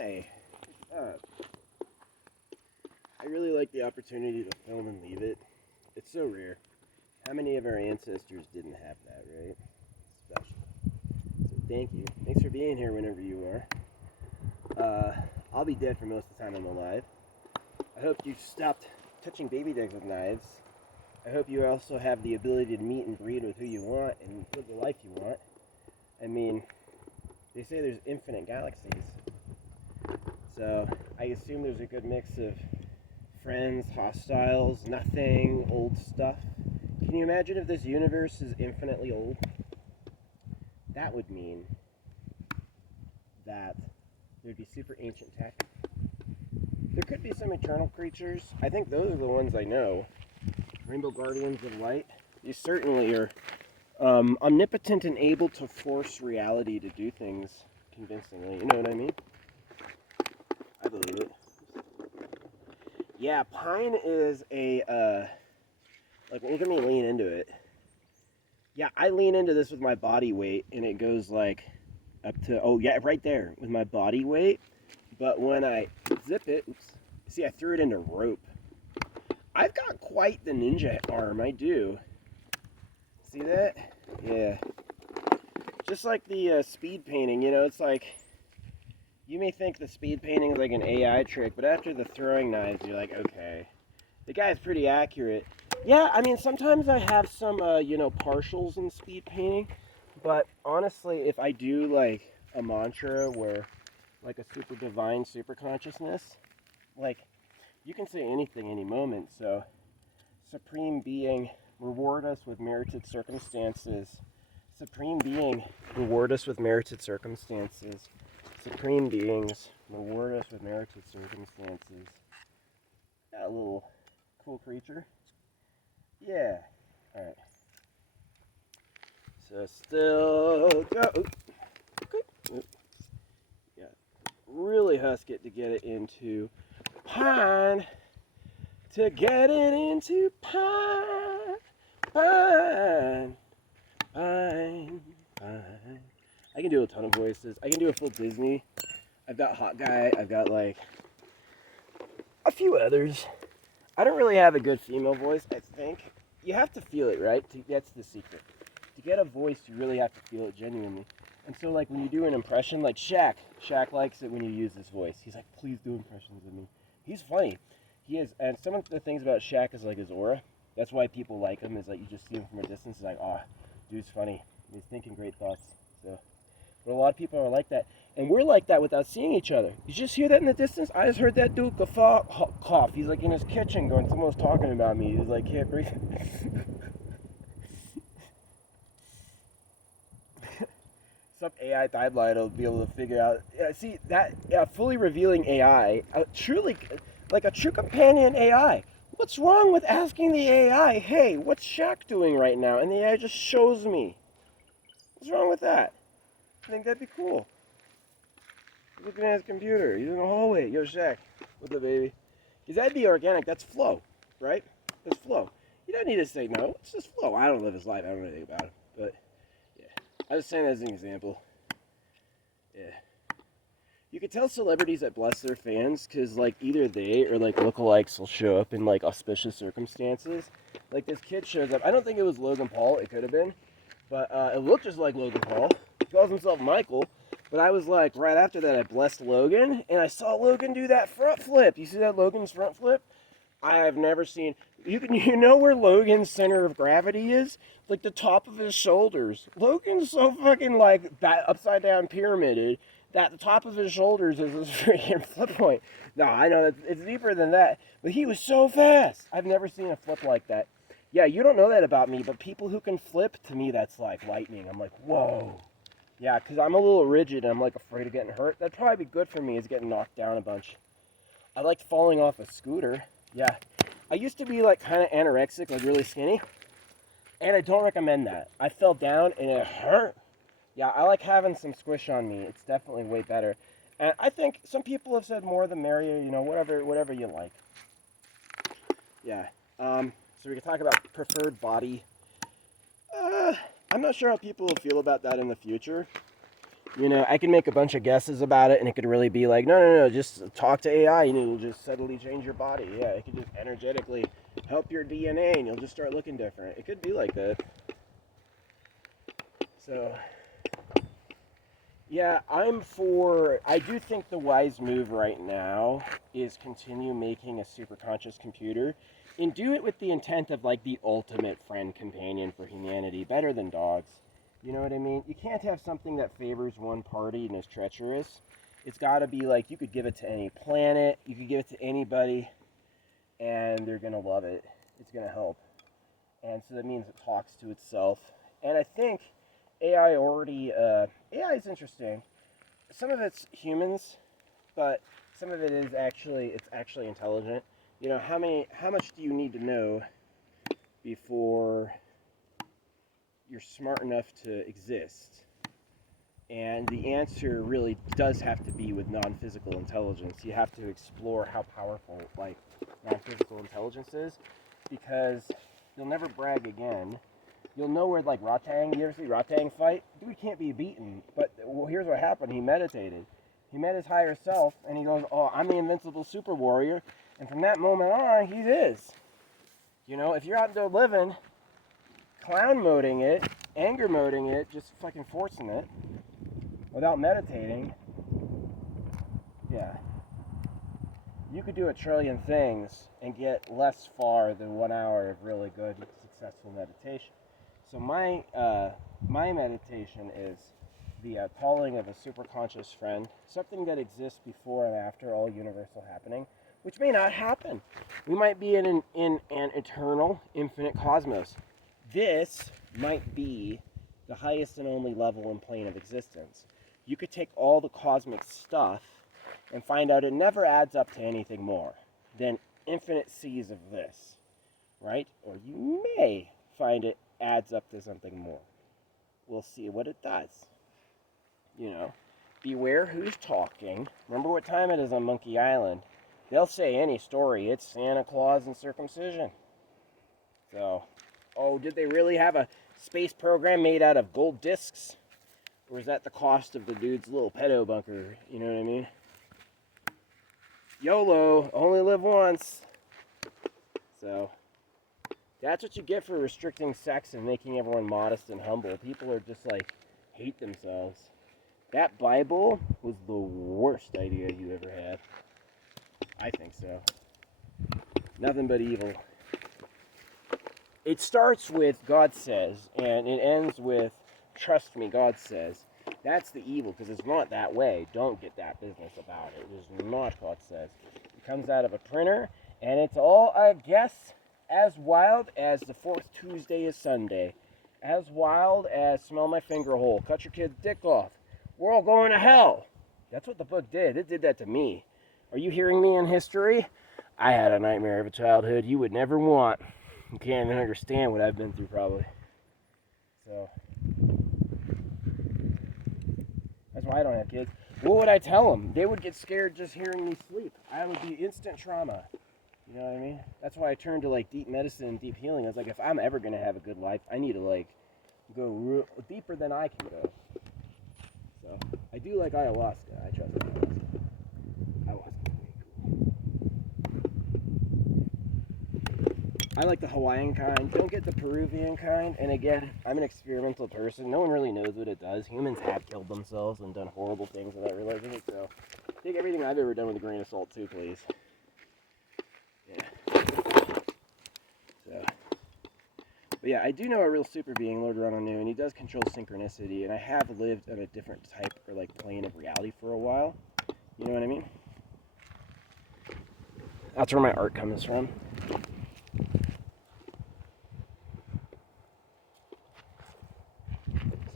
Hey, I really like the opportunity to film and leave it. It's so rare. How many of our ancestors didn't have that, right? Special. So thank you. Thanks for being here whenever you are. I'll be dead for most of the time I'm alive. I hope you stopped touching baby dogs with knives. I hope you also have the ability to meet and breed with who you want and live the life you want. I mean, they say there's infinite galaxies. So I assume there's a good mix of friends, hostiles, nothing, old stuff. Can you imagine if this universe is infinitely old? That would mean that there'd be super ancient tech. There could be some eternal creatures. I think those are the ones I know. Rainbow Guardians of Light. These certainly are omnipotent and able to force reality to do things convincingly. You know what I mean? I believe it. Yeah, pine is a, like, look at me lean into it. Yeah, I lean into this with my body weight, and it goes, like, up to, oh, yeah, right there, with my body weight. But when I zip it, oops, see, I threw it into rope. I've got quite the ninja arm, I do. See that? Yeah. Just like the speed painting, you know, it's like, you may think the speed painting is like an AI trick, but after the throwing knives, you're like, okay, the guy's pretty accurate. Yeah, I mean, sometimes I have some, partials in speed painting, but honestly, if I do like a mantra where, like a super divine super consciousness, like, you can say anything any moment, so, Supreme Being, reward us with merited circumstances. Supreme Being, reward us with merited circumstances. Supreme beings, reward us with merited circumstances. Got a little cool creature. Yeah. Alright. So still go. Yeah. Really husk it to get it into pine. To get it into pine. Pine. Pine. Pine. I can do a ton of voices. I can do a full Disney. I've got Hot Guy. I've got like a few others. I don't really have a good female voice, I think. You have to feel it, right? That's the secret. To get a voice, you really have to feel it genuinely. And so like when you do an impression, like Shaq likes it when you use his voice. He's like, please do impressions of me. He's funny. He is, and some of the things about Shaq is like his aura. That's why people like him, is like you just see him from a distance, it's like, oh, dude's funny. He's thinking great thoughts. So. But a lot of people are like that. And we're like that without seeing each other. You just hear that in the distance? I just heard that dude guffaw, cough. He's like in his kitchen going, someone's talking about me. He's like, can't breathe. Some AI timeline will be able to figure out. See, that fully revealing AI, truly, like a true companion AI. What's wrong with asking the AI, hey, what's Shaq doing right now? And the AI just shows me. What's wrong with that? I think that'd be cool. He's looking at his computer. He's in the hallway. Yo, Shaq. What's up, baby? Because that'd be organic. That's flow, right? That's flow. You don't need to say no. It's just flow. I don't live his life. I don't know anything about him. But, yeah. I was saying that as an example. Yeah. You can tell celebrities that bless their fans because, like, either they or, like, lookalikes will show up in, like, auspicious circumstances. Like, this kid shows up. I don't think it was Logan Paul. It could have been. But it looked just like Logan Paul. He calls himself Michael. But I was like, right after that, I blessed Logan, and I saw Logan do that front flip. You see that Logan's front flip? I have never seen. You know where Logan's center of gravity is? Like the top of his shoulders. Logan's so fucking like that upside down pyramided that the top of his shoulders is his freaking flip point. No, I know that it's deeper than that, but he was so fast. I've never seen a flip like that. Yeah, you don't know that about me, but people who can flip, to me, that's like lightning. I'm like, whoa. Yeah, because I'm a little rigid and I'm like afraid of getting hurt. That'd probably be good for me, is getting knocked down a bunch. I liked falling off a scooter. Yeah. I used to be like kind of anorexic, like really skinny. And I don't recommend that. I fell down and it hurt. Yeah, I like having some squish on me. It's definitely way better. And I think some people have said more the merrier, you know, whatever you like. Yeah. So we can talk about preferred body. I'm not sure how people will feel about that in the future. You know, I can make a bunch of guesses about it, and it could really be like, no, just talk to AI, and it'll just subtly change your body. Yeah, it could just energetically help your DNA, and you'll just start looking different. It could be like that. So, yeah, I do think the wise move right now is continue making a super conscious computer and do it with the intent of like the ultimate friend companion for humanity, better than dogs. You know what I mean? You can't have something that favors one party and is treacherous. It's got to be like you could give it to any planet, you could give it to anybody, and they're going to love it. It's going to help. And so that means it talks to itself. And I think AI is interesting. Some of it's humans, but some of it is it's actually intelligent. You know, how much do you need to know before you're smart enough to exist? And the answer really does have to be with non-physical intelligence. You have to explore how powerful like non-physical intelligence is, because you'll never brag again. You'll know where like Ratang, you ever see Ratang fight? Dude can't be beaten. But well, here's what happened. He meditated. He met his higher self, and he goes, oh, I'm the invincible super warrior. And from that moment on, he is. You know, if you're out there living, clown moding it, anger moding it, just fucking forcing it, without meditating, yeah. You could do 1 trillion things and get less far than 1 hour of really good, successful meditation. So my meditation is the calling of a superconscious friend, something that exists before and after all universal happening, which may not happen. We might be in an eternal, infinite cosmos. This might be the highest and only level and plane of existence. You could take all the cosmic stuff and find out it never adds up to anything more than infinite seas of this, right? Or you may find it adds up to something more. We'll see what it does. You know, beware who's talking. Remember what time it is on Monkey Island. They'll say any story. It's Santa Claus and circumcision. So, oh, did they really have a space program made out of gold discs? Or is that the cost of the dude's little pedø bunker? You know what I mean? YOLO, only live once. So, that's what you get for restricting sex and making everyone modest and humble. People are just like, hate themselves. That Bible was the worst idea you ever had. I think so. Nothing but evil. It starts with God says, and it ends with trust me, God says. That's the evil, because it's not that way. Don't get that business about it. It is not God says. It comes out of a printer, and it's all, I guess, as wild as the fourth Tuesday is Sunday. As wild as smell my finger hole, cut your kid's dick off. We're all going to hell. That's what the book did. It did that to me. Are you hearing me in history? I had a nightmare of a childhood you would never want. You can't even understand what I've been through, probably. So, that's why I don't have kids. What would I tell them? They would get scared just hearing me sleep. I would be instant trauma. You know what I mean? That's why I turned to like deep medicine and deep healing. I was like, if I'm ever going to have a good life, I need to like go deeper than I can go. So, I do like ayahuasca. I trust ayahuasca. Ayahuasca is way cool. I like the Hawaiian kind. Don't get the Peruvian kind. And again, I'm an experimental person. No one really knows what it does. Humans have killed themselves and done horrible things without realizing it. So, take everything I've ever done with a grain of salt too, please. Yeah. So, but yeah, I do know a real super being, Lord Ronald knew, and he does control synchronicity, and I have lived on a different type or like plane of reality for a while. You know what I mean? That's where my art comes from.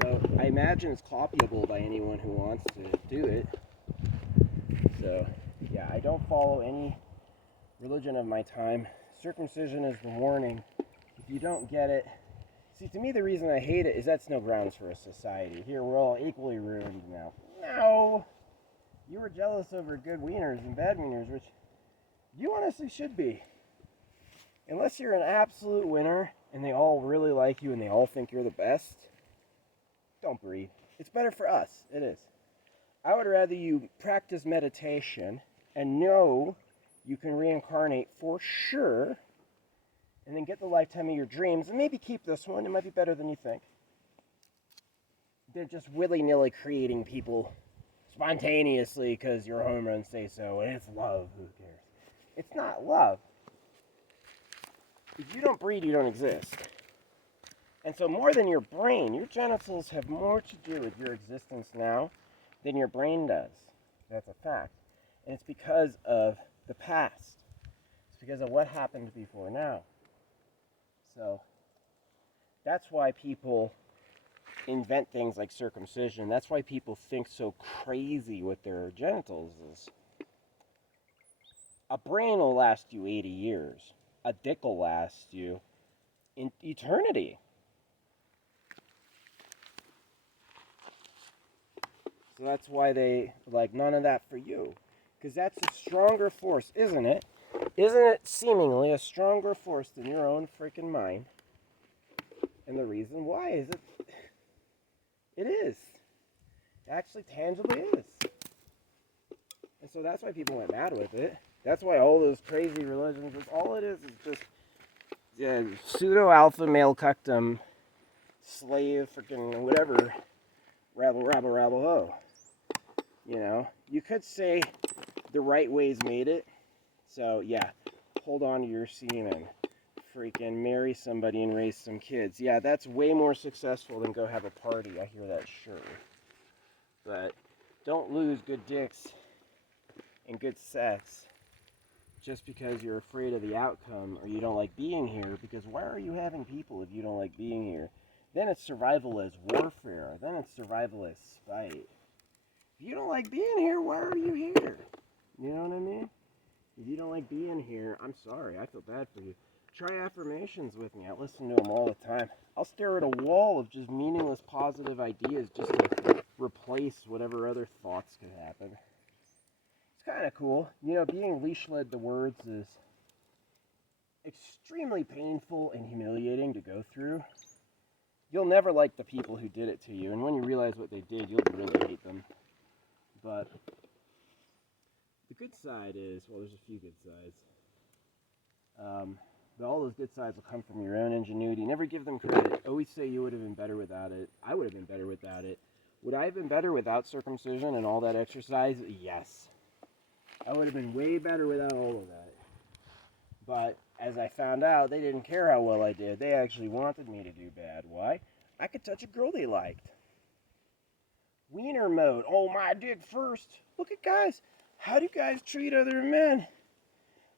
So I imagine it's copyable by anyone who wants to do it. So yeah, I don't follow any religion of my time. Circumcision is the warning. If you don't get it, see, to me the reason I hate it is that's no grounds for a society. Here we're all equally ruined now. No! You were jealous over good wieners and bad wieners, which you honestly should be. Unless you're an absolute winner and they all really like you and they all think you're the best, don't breed. It's better for us. It is. I would rather you practice meditation and know you can reincarnate for sure, and then get the lifetime of your dreams, and maybe keep this one. It might be better than you think. They're just willy-nilly creating people spontaneously because your hormones say so, and it's love. Who cares? It's not love. If you don't breed, you don't exist. And so more than your brain, your genitals have more to do with your existence now than your brain does. That's a fact. And it's because of the past. It's because of what happened before now. So that's why people invent things like circumcision. That's why people think so crazy with their genitals. Is a brain will last you 80 years. A dick will last you in eternity. So that's why they like none of that for you. Because that's a stronger force, isn't it? Isn't it seemingly a stronger force than your own freaking mind? And the reason why is it is. It actually tangibly is. And so that's why people went mad with it. That's why all those crazy religions, all it is just pseudo-alpha male cuctum, slave, freaking whatever, rabble-ho. You know, you could say the right ways made it. So, yeah, hold on to your semen. Freaking marry somebody and raise some kids. Yeah, that's way more successful than go have a party. I hear that, sure. But don't lose good dicks and good sex just because you're afraid of the outcome or you don't like being here. Because why are you having people if you don't like being here? Then it's survival as warfare. Then it's survival as spite. If you don't like being here, why are you here? You know what I mean? If you don't like being here, I'm sorry. I feel bad for you. Try affirmations with me. I listen to them all the time. I'll stare at a wall of just meaningless positive ideas just to replace whatever other thoughts could happen. It's kind of cool. You know, being leash-led to words is extremely painful and humiliating to go through. You'll never like the people who did it to you, and when you realize what they did, you'll really hate them. But the good side is, well, there's a few good sides. But all those good sides will come from your own ingenuity. Never give them credit. Always say you would have been better without it. I would have been better without it. Would I have been better without circumcision and all that exercise? Yes. I would have been way better without all of that. But as I found out, they didn't care how well I did. They actually wanted me to do bad. Why? I could touch a girl they liked. Wiener mode. Oh, my dick first. Look at guys. How do guys treat other men?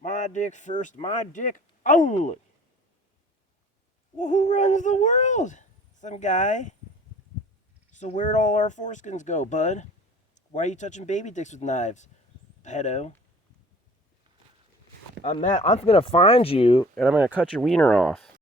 My dick first. My dick only. Well, who runs the world? Some guy. So where'd all our foreskins go, bud? Why are you touching baby dicks with knives? Pedo. I'm gonna find you and I'm gonna cut your wiener off.